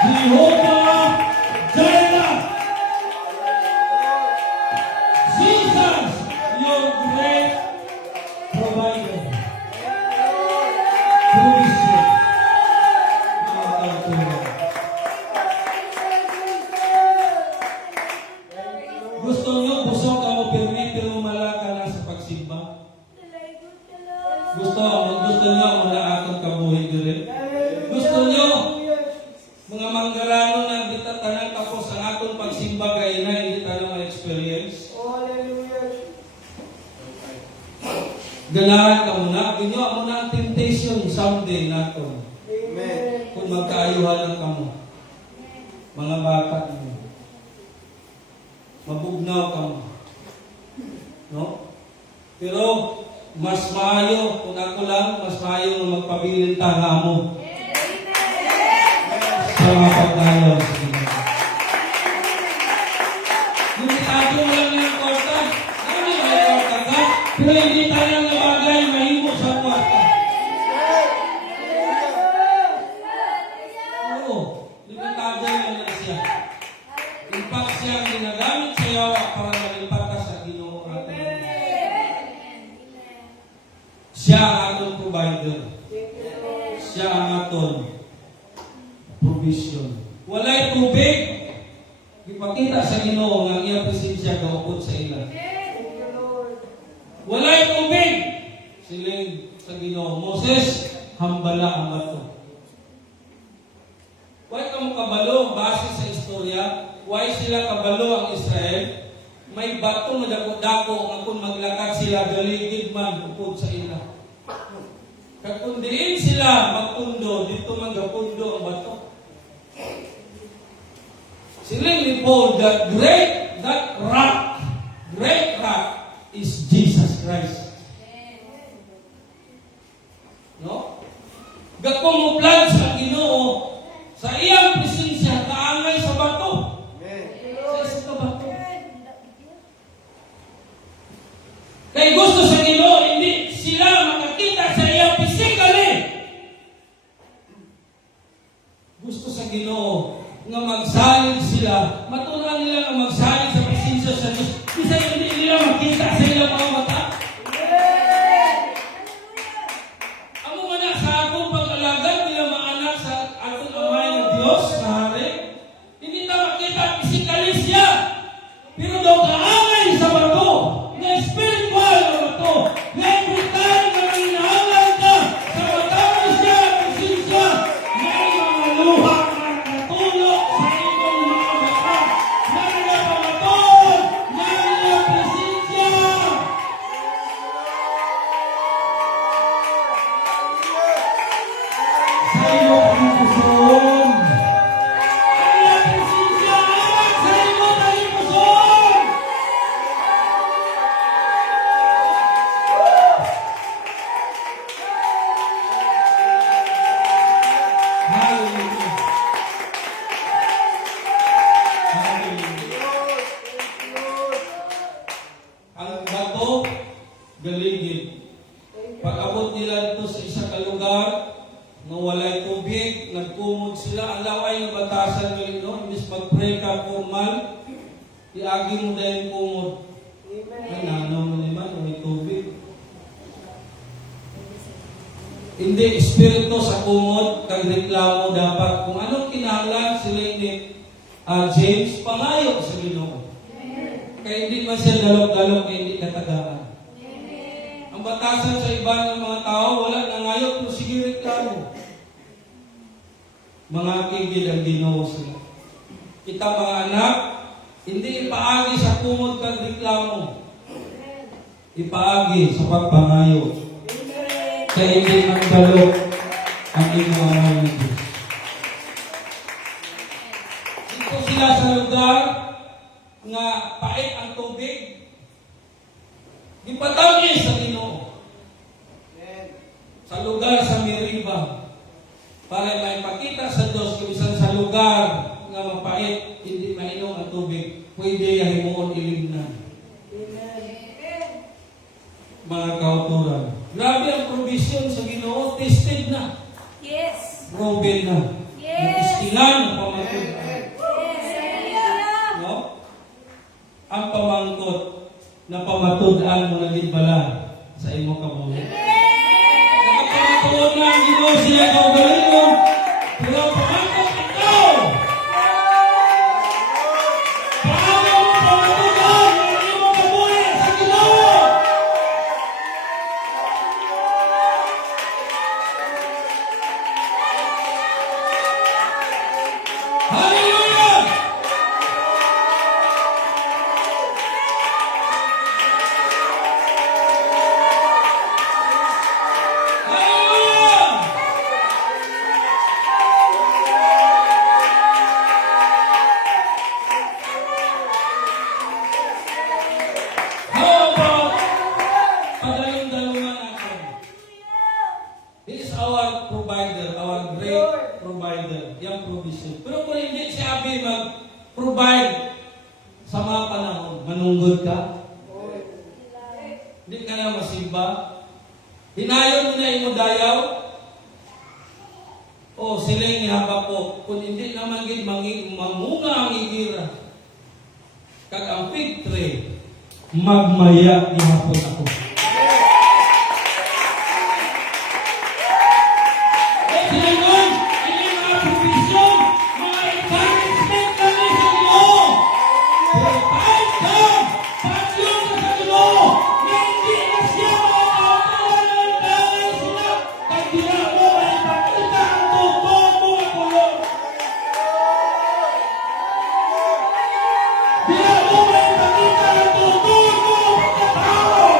Jehovah Jireh, Jesus, your great provider, provision. Gusto nyo busog ka mo pero malaka na sa pagsimba? Gusto nyo wala akong kabuhi dire? Gusto nyo mga manggarano na kita tanan tapos ang atong pagsimba kay na hindi tayo ma-experience? Ganahan ka muna, ginyo mo na ang temptation someday nato. Kung magkaayuhan lang ka mo. Mga bata mo. Mabugnaw ka mo. No? Pero mas maayo, kung ako lang, mas maayo na magpabiling tanga mo. Sa mga pagdayaw sa Ginoo. Yung itago mo lang yung kwarta, ano yung may kwarta ka? Pero hindi tayo ng bagay mahimo sa kwarta. Oo, limitago mo na siya. Impact siya ang ginagamit sa yawa para malipat ka sa Ginoo natin. Siya ang atong provider. Siya ang atong provision. Walay tubig. Ipakita sa Ginoo nga iyang presensya gaupod sa ila. Walay tubig. Siling sa Ginoo, Moses, hambala ang bato. Why ka mo kabalo base sa istorya? Why sila kabalo ang Israel? May bato na dako-dako nga kung maglakad sila galigid man upod sa ila. Kung diin sila magpundo, dito magapundo ang bato. Siling ni Paul, that great rock is Jesus Christ. No? Gakong mo plan sa Ginoo, sa iyang presensya, kaangay sa bato. Sa isa bato. Kaya gusto sa Ginoo, hindi sila makakita sa iyang physically. Gusto sa Ginoo, nga magsalig sila, matunan nila nga magsalig sa presensya sa Diyos. Bisa hindi nila makita sa ilang mga mata. Amo man na sa akong pag-alagad, nila maanak sa atong amay ng Diyos na hari. Hindi na makita physically siya. Pero daw kaangay sa bato, na spiritual na bato, na every time na nanginahanglan ka, sa mata mo siya, presensya, may mga luha na natulog sa iyong mga mata, na nagpapamatod, na iyong presensya. Sa iyong puson, ang laway ng batasan ng Ginoo, imbis mag-pray ka formal, iagi mo dahil kumod. Ay, nanaw mo naman, may tubig. Hindi, espiritu sa kumod, kag reklamo dapat. Kung anong kinahanglan sila ni James, pangayo sa Ginoo. Kaya hindi man siya dalog-dalog, kaya hindi katagaan. Ang batasan sa iba ng mga tao, wala na ngayon, pero sige reklamo. Mga kigil ang Ginoo sila. Kita mga anak, hindi ipaagi sa kumod kag reklamo. Ipaagi sa pagpangayo. Kaya hindi magdalog ang inyong amal ng Diyos. Dito sila sa lugar nga pait ang tubig. Ipatawid sa Ginoo. Sa lugar sa Meriba. Para may pakita sa Diyos kung isan sa lugar nga mapait, hindi mainom ang tubig, pwede yahimuon ilimnan. Mga kauturan. Grabe ang provision sa Ginoo, tested na. Yes. Proven na. Yes. Natistingan ang pamangkot. Yes. No? Ang pamangkot na pamatud-an mo na bala sa imo kabuhi. Nakapamatuon na ang Ginoo siya kaugalingon. Pero ang pamangkot ito! Paano mo pamatudan ang imo kabuhi sa Ginoo? Hallelujah! Hallelujah! How about padalong-dalungan natin? He is our provider, our great provider. Yung provision. Pero kung hindi si Abi mag-provide sa mga panahon, manunggod ka? Hindi ka na masimba? Hinayon mo na imo dayaw? O siling ihaba po, kung hindi naman gid mamunga ang igira. Kag ang fig tree, magmaya ni hapon ako. Sinunod, ini mga provision, mga encouragement kami sa Ginoo. Provide ka, pasyon ka sa Ginoo, na hindi na siya mga kautulan ng dahil sila, kag di na mo maipakita ang tungkol mo ang kulong. Di na mo maipakita ang tungkol mo ang pagkatao.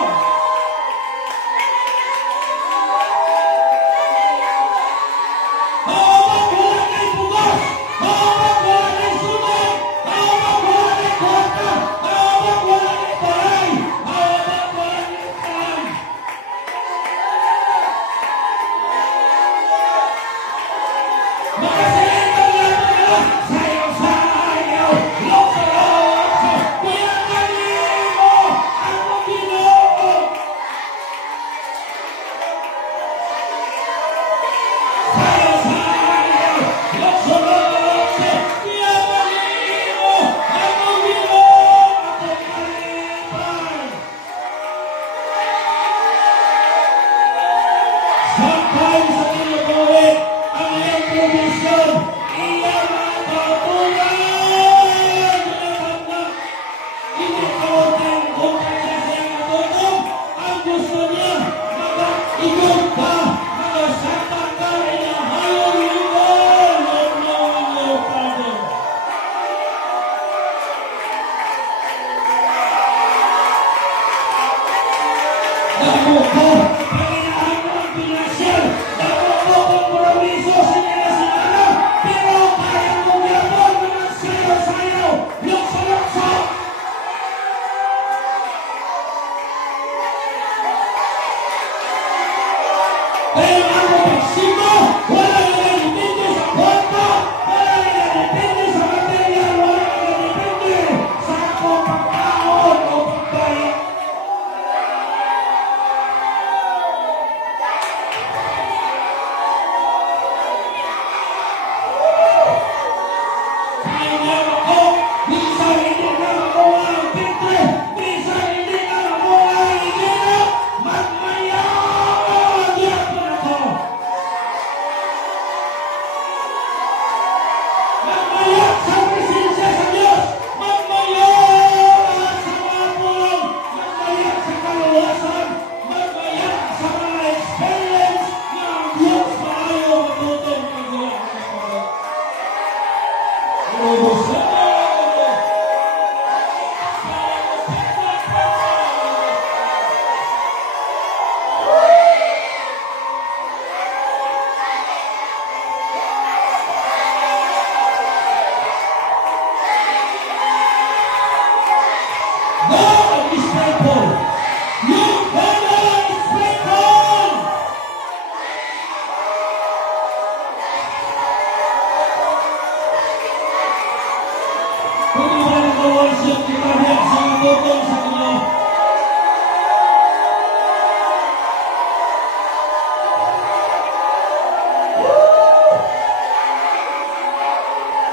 nakatutong sa inyo.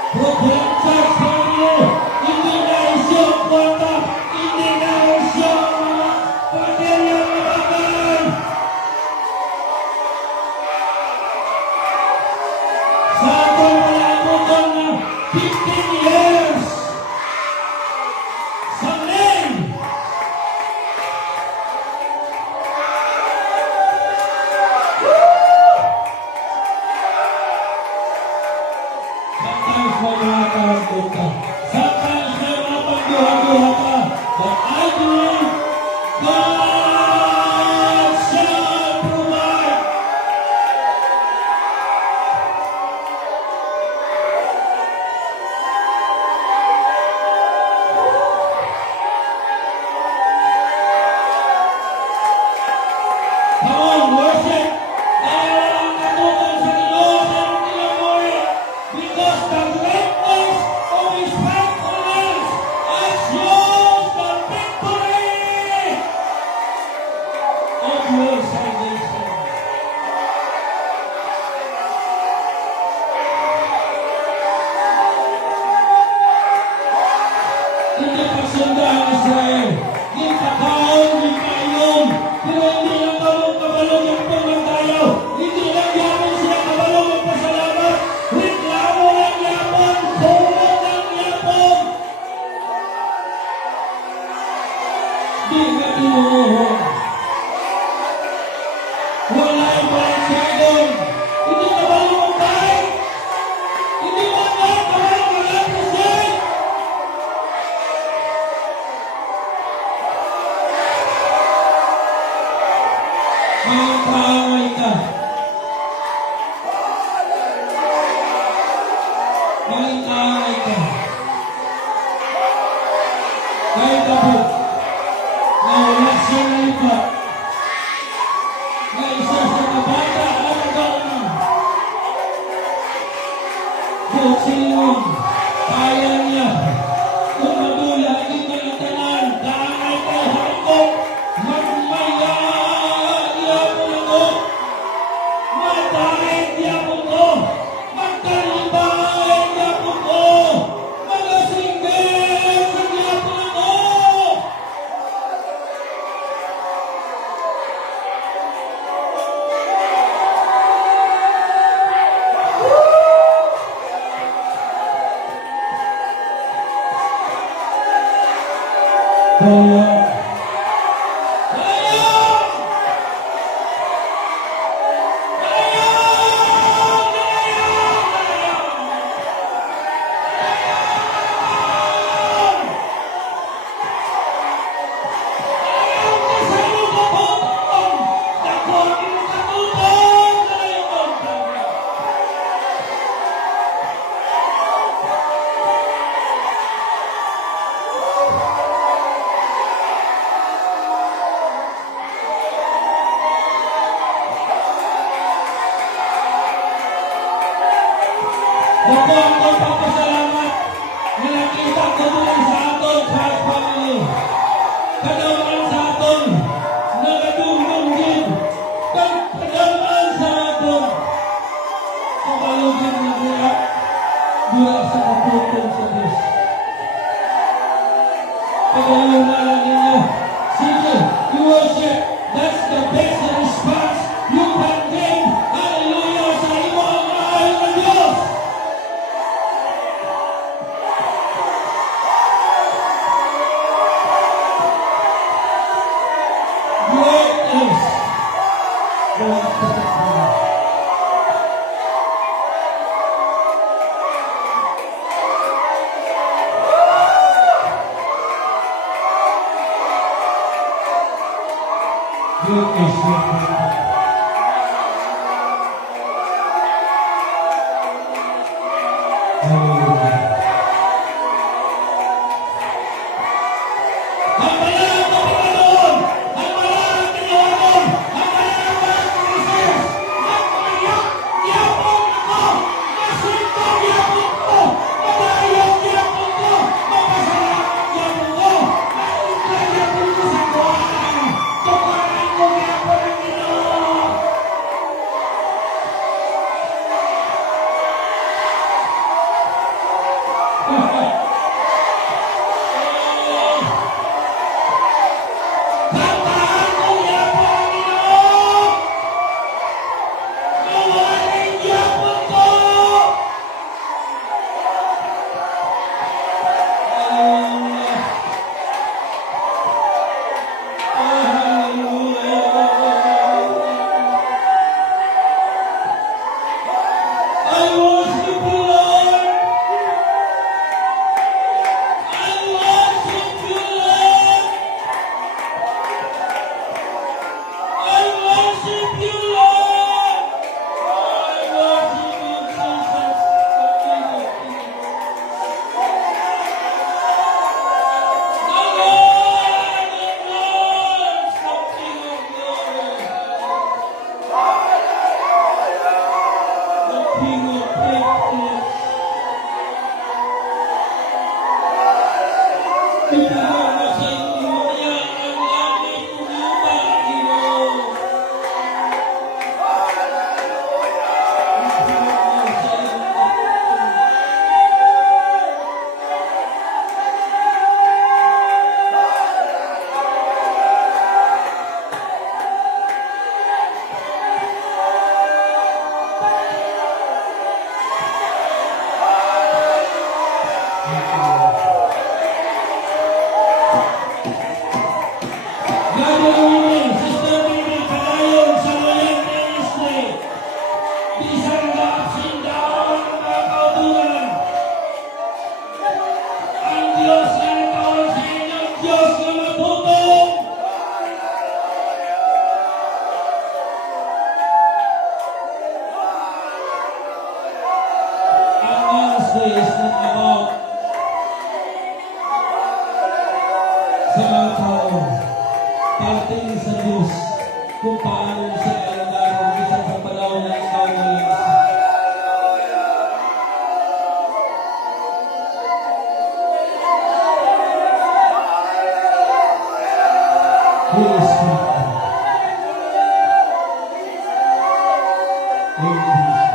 Brooklyn Church Family, hindi na isyo ang kwarta, hindi na isyo ang mga material na bagay. Sa atong palamutan na 15 years sa May. Sometimes may mga karangkot ka. Sometimes may mga pagduha-duha ka. But I believe God shall provide. Come on, worship. Kaya walang natutong sa Diyos ang tinamuri. Because the greatness of His faithfulness has used the victory of your salvation. Hindi pagsunda ang Israel. Di pagkaon, di painom. Pero hindi lang kamong kabalong ang pagmantayaw. Hindi lang yapon siya kabalong ang pasalamat. Reklamo ng yapon, tulong ng yapon. Di ka tinuhon. Wala'y balik sa idol. Hindi kabalong ang bahay. Hindi mo ba kabalong ang appreciate. Ngayon kaaway ka. Ngayon kaaway ka. Kahit abot na wala siya na lipat. Na isa sa kabata at gawin. Kung sinong kaya niya. Kung madula, hindi ka natanan. Kaangay kay harikot. Magmaya. Iyapon ako. Matahit iyapon ko. Magkalibay iyapon ko. Magasinggit iyapon ako. Kaya Ako ang magpapasalamat na nakita ko doon sa aton Church Family. Kadauan sa aton na nadungdong din. Kadauan sa aton kabalugin na buya sa kaputong sa Diyos. Kadauan na lang ninyo. Sige, you worship. That's the best response you can give. Hallelujah sa imo ang mahal na Diyos. Great is God's faithfulness. Great is your faithfulness. Hallelujah. Ang malalang na Panginoon, ang malalang tinawagan, ang malalang Moises, nagpayak, yapon ako, nasintong yapon ko, mabayang yapon ko, mapasalamat yapon ko, Ipinungo sa inyo niya ang langit at lupa, Ginoo. Ipinungo sa inyo. Gagawin Sister Bibi Kalayon sa Loyal Ministry. Bisan laapsin daw ang mga kautulan. Ang Diyos na nagtawag sa inyo, Diyos na matutong. Ang ministry is not about sa mga tao. Parating sa Diyos kung paano siya alalaman isang sa panahon na ikaw na lang isa. Holy Spirit. Holy Jesus.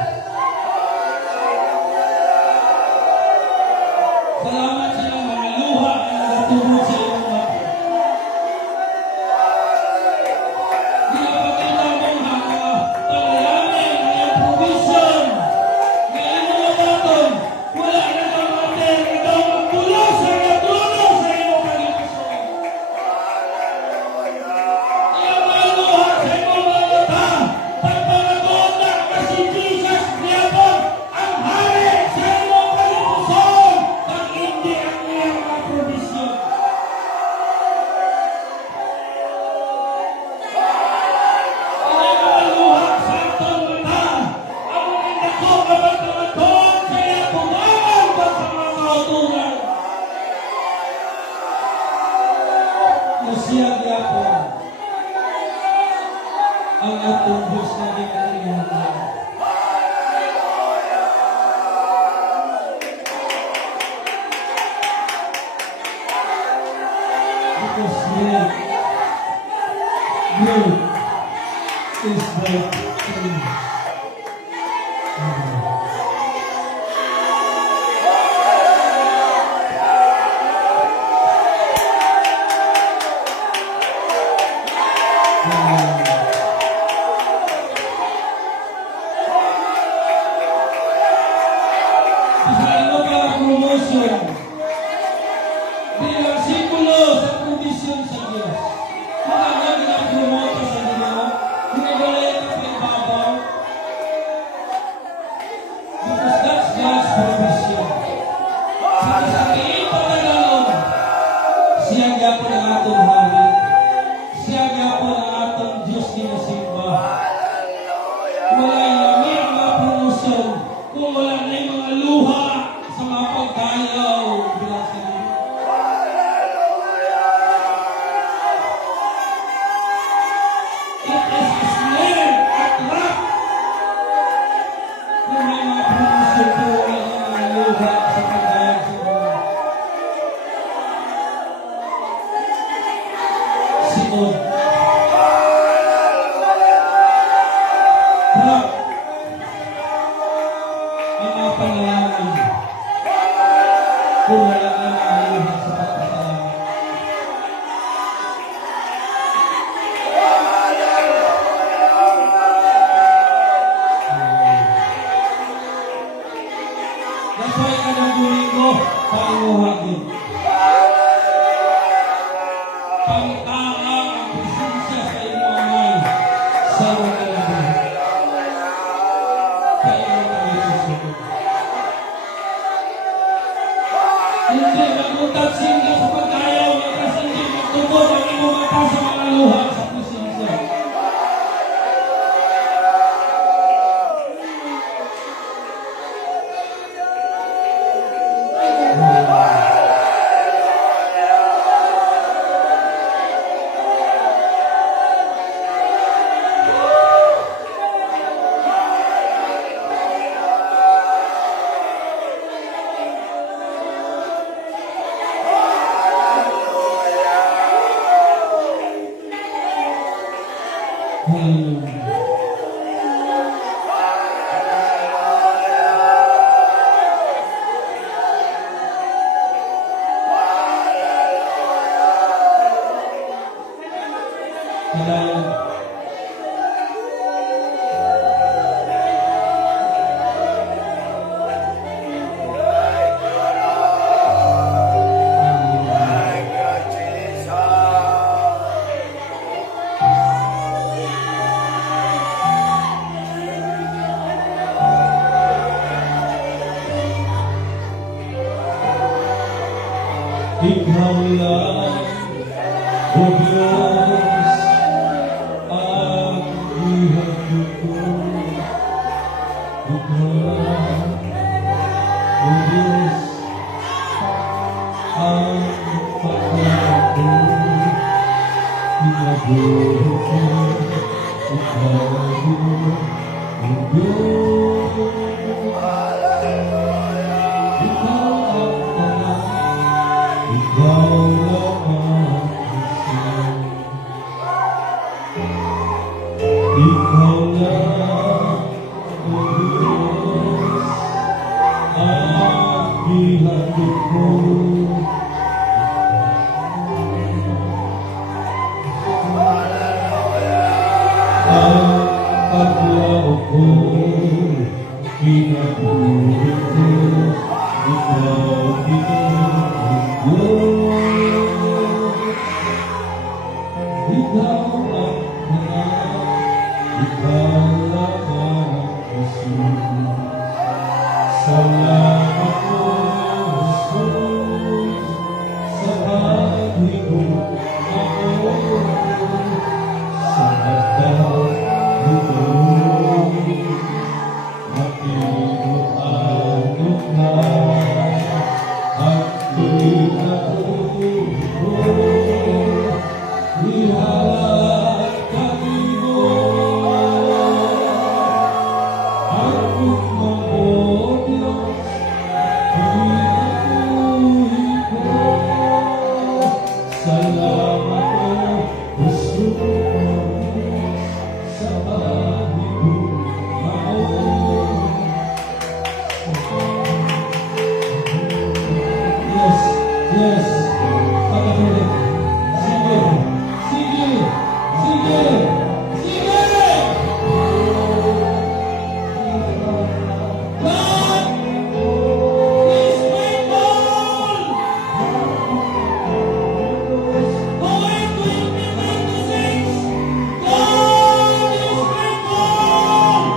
Salamat sa iyong mga luha na nagtutulog sa iyong mga ginapakita mong mga pangyayari, mga provision, na inuwabaton, wala na kang mater, ikaw magtulos sa natulog sa iyong pag-ipuson. Iyang mga luha sa iyong mga mata, pagpanagot na kasi Jesus niyabot ang hari sa iyong pag-ipuson, pag hindi ang iyang mga provision. Ang maluha sa atong mata, ang mga dako kabatamaton, kaya pumaman pa sa mga kautulan. Nasiyag yapon ang atong Diyos na di kalimutan. Because great is the thing. Sa ino pa promotion, bilang simbolo sa provision sa Diyos. Mga nga ginapromote sa Ginoo, ginagawin ka pa ibabaw. Because that's God's provision. Sa kiin pagkagaon, siya gyapon ang atong hari. Siya gyapon ang atong Diyos ginasimba. Wala yung mga promotion kung wala na yung mga luha sa mga pagkayaw bilang sa Ginoo. It is a snare at trap. Kung may mga promotion kung wala yung mga luha sa pagkayaw sa Ginoo. Sikod. Trap. Ang mga panalangin. Kung wala na mga luha sa pagkayaw. That's why kanang Domingo, panguha din. Pangtaa ang presensya sa iyong amay sa iyong kalabi. Sa iyong kalabi. Hindi magutag sila sa pagkayaw, kasi hindi magtubod ang iyong mata sa mga luha sa presensya. Ikaw lang, O Diyos, ang ihatid ko. Ikaw lang, O Diyos, ang pagkako. Pinabuhay ko, ikaw lang, O Diyos. Ikaw ang tanang, ikaw lang ang isang. Ikaw lang, O Diyos, ang ihatid ko. Ang paglaog ko, pinabuhay ko, ikaw Diyos. Ikaw ang tanang, ikaw lang ang isang. Salamat po, Jesus, sa paghigop ako sa hagdan nito. Matigok ang lukha at tuwid ako. Ihalat kami mo at kung Diyos, pinabuhi ko. Salamat po, Jesus, sa paghigop ako. Yes, yes, pagkakulit. Sige, sige, sige, sige! God is faithful! Going to implement the things. God is faithful!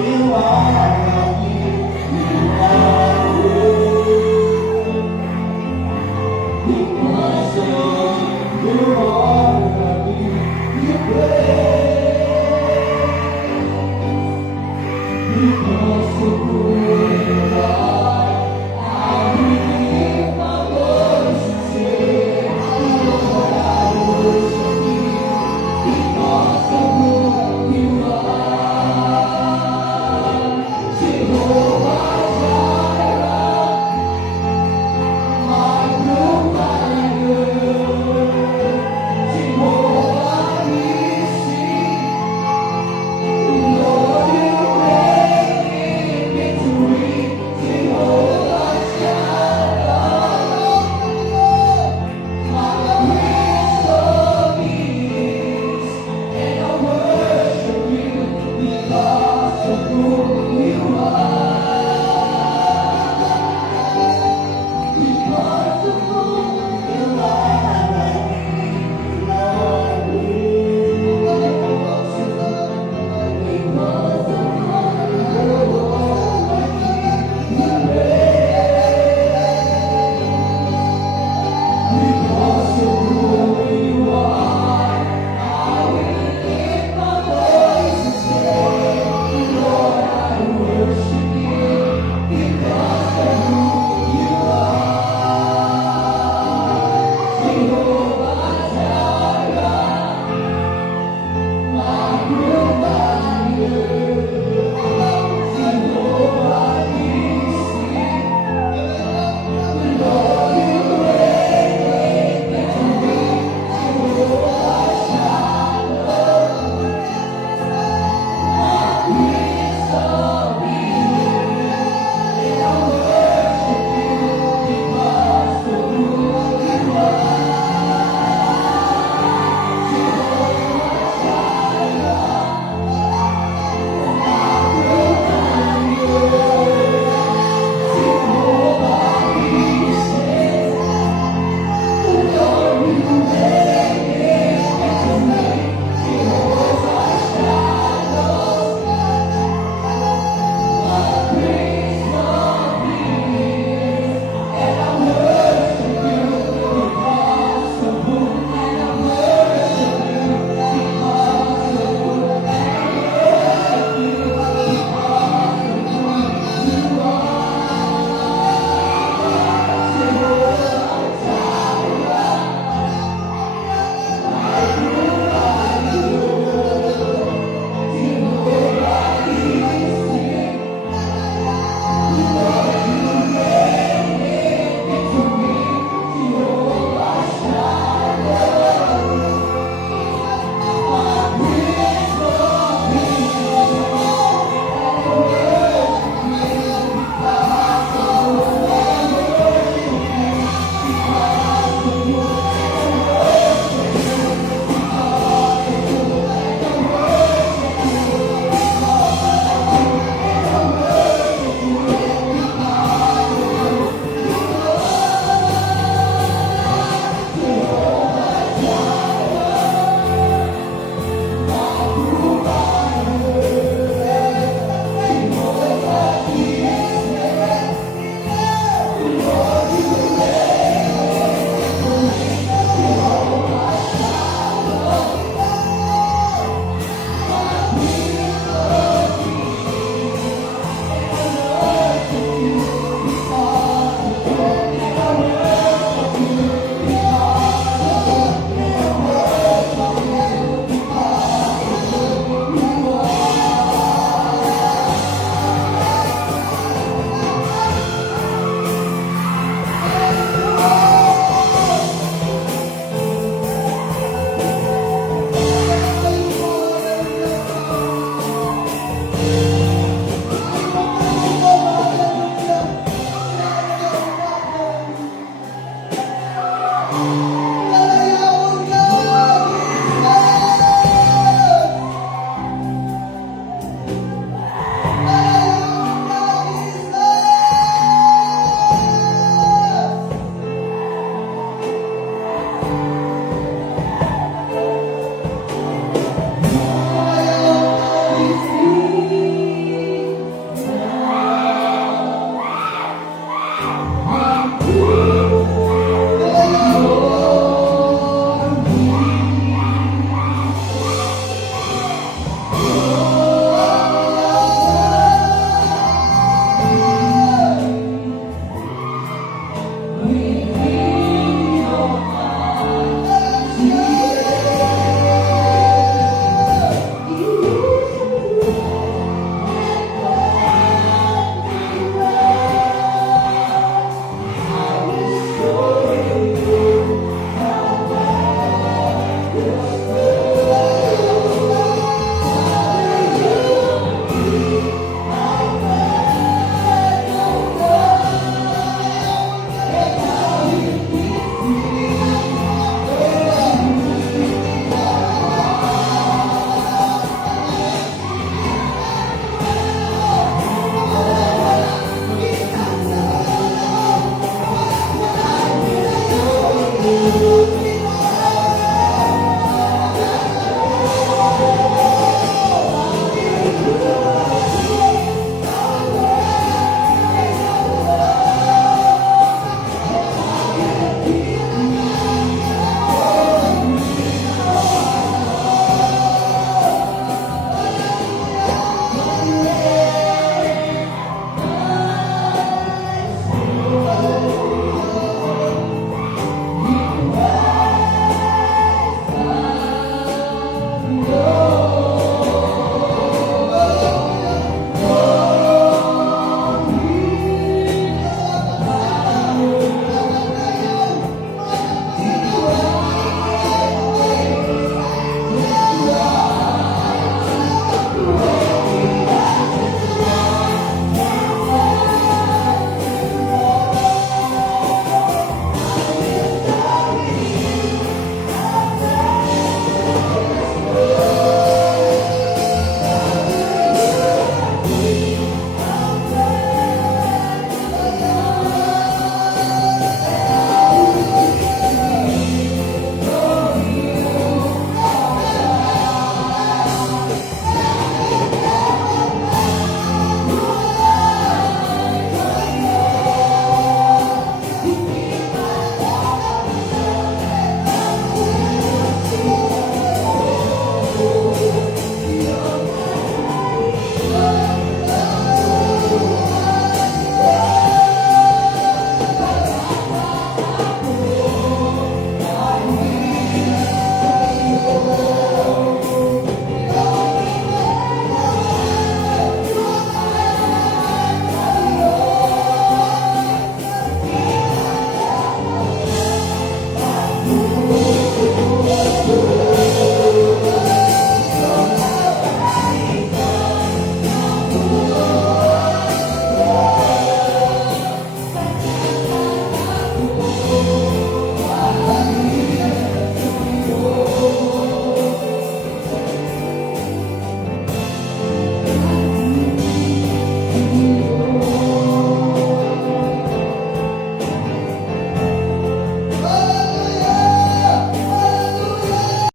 You are happy. You are good. Because you are happy. You pray. Because of who